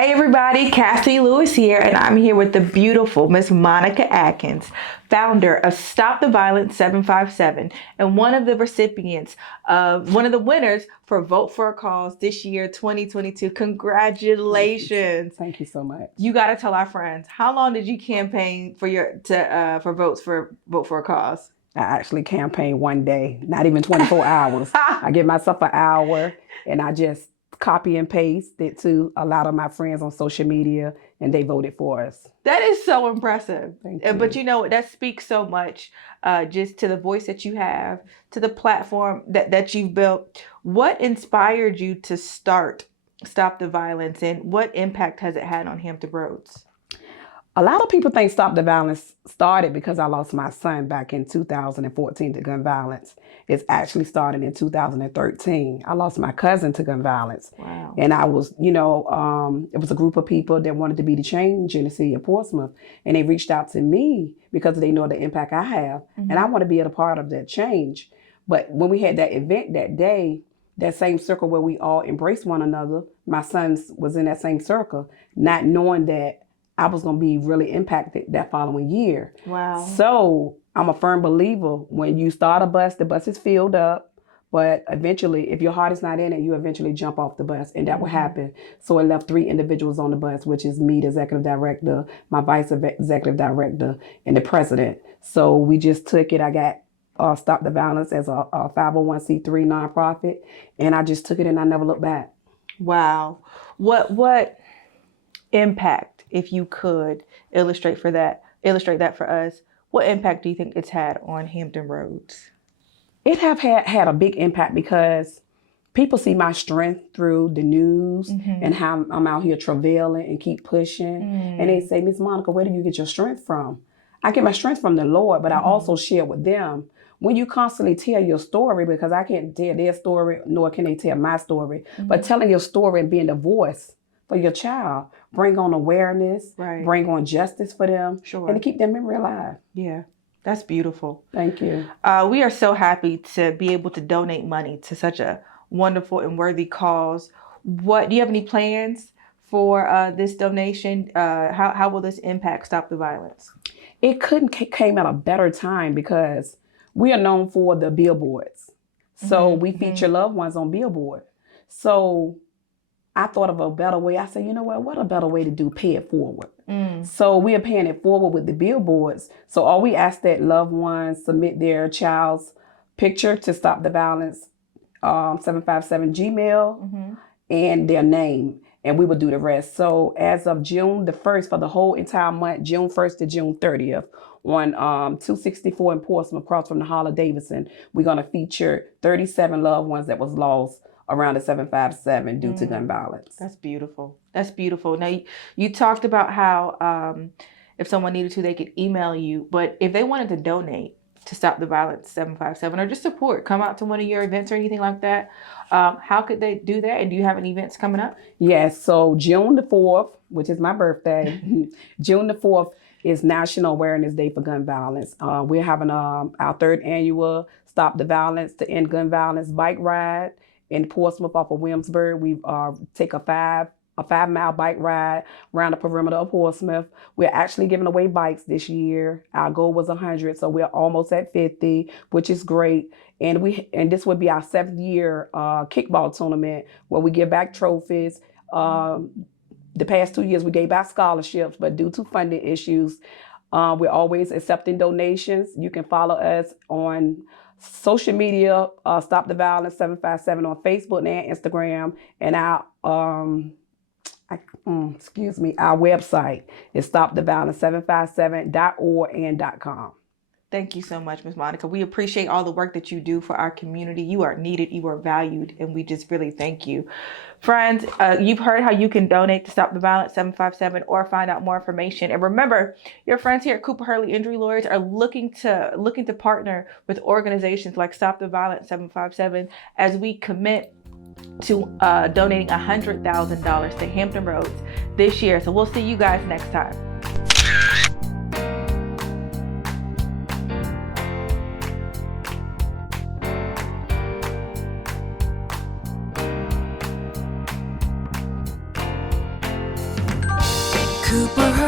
Hey everybody, Kathy Lewis here, and I'm here with the beautiful Miss Monica Atkins, founder of Stop the Violence 757, and one of the recipients of one of the winners for Vote for a Cause this year, 2022. Congratulations! Thank you so much. You got to tell our friends, how long did you campaign for votes for Vote for a Cause? I actually campaigned one day, not even 24 hours. I give myself an hour and I just copy and paste it to a lot of my friends on social media, and they voted for us. That is so impressive. Thank you. But you know, that speaks so much just to the voice that you have, to the platform that you've built. What inspired you to start Stop the Violence, and what impact has it had on Hampton Roads? A lot of people think Stop the Violence started because I lost my son back in 2014 to gun violence. It's actually started in 2013. I lost my cousin to gun violence. Wow. And I was, it was a group of people that wanted to be the change in the city of Portsmouth. And they reached out to me because they know the impact I have. Mm-hmm. And I want to be a part of that change. But when we had that event that day, that same circle where we all embraced one another, my son was in that same circle, not knowing that I was going to be really impacted that following year. Wow. So I'm a firm believer, when you start a bus, the bus is filled up, but eventually, if your heart is not in it, you eventually jump off the bus, and that will happen. So it left 3 individuals on the bus, which is me, the executive director, my vice executive director, and the president. So we just took it. I got Stop the Violence as a 501c3 nonprofit, and I just took it and I never looked back. Wow. What impact, if you could illustrate that for us, what impact do you think it's had on Hampton Roads? It have had a big impact because people see my strength through the news and how I'm out here travailing and keep pushing. And they say, Miss Monica, where do you get your strength from? I get my strength from the Lord, but I also share with them. When you constantly tell your story, because I can't tell their story, nor can they tell my story, but telling your story and being the voice for your child, bring on awareness, bring on justice for them, and to keep their memory alive. Yeah, that's beautiful. Thank you. We are so happy to be able to donate money to such a wonderful and worthy cause. Do you have any plans for this donation? How will this impact Stop the Violence? It came at a better time because we are known for the billboards. So we feature loved ones on billboard. So I thought of a better way. I said, you know what a better way to do, pay it forward. So we are paying it forward with the billboards. So all we ask that loved ones submit their child's picture to Stop the Violence 757 Gmail and their name, and we will do the rest. So as of June the 1st, for the whole entire month, June 1st to June 30th, on 264 in Portsmouth, across from the Harley Davidson, we're going to feature 37 loved ones that was lost around the 757 due to gun violence. That's beautiful. That's beautiful. Now, you talked about how if someone needed to, they could email you. But if they wanted to donate to Stop the Violence 757 or just support, come out to one of your events or anything like that, how could they do that? And do you have any events coming up? Yes. So June the 4th, which is my birthday, June the 4th is National Awareness Day for Gun Violence. We're having our 3rd annual Stop the Violence to End Gun Violence bike ride in Portsmouth off of Williamsburg. We take a 5-mile bike ride around the perimeter of Portsmouth. We're actually giving away bikes this year. Our goal was 100, so we're almost at 50, which is great. And this would be our 7th year kickball tournament where we give back trophies. The past 2 years we gave back scholarships, but due to funding issues, we're always accepting donations. You can follow us on social media, Stop the Violence 757 on Facebook and Instagram, and our our website is stoptheviolence757.org and .com. Thank you so much, Ms. Monica. We appreciate all the work that you do for our community. You are needed, you are valued, and we just really thank you. Friends, you've heard how you can donate to Stop the Violence 757 or find out more information. And remember, your friends here at Cooper Hurley Injury Lawyers are looking to partner with organizations like Stop the Violence 757 as we commit to donating $100,000 to Hampton Roads this year. So we'll see you guys next time. Cooper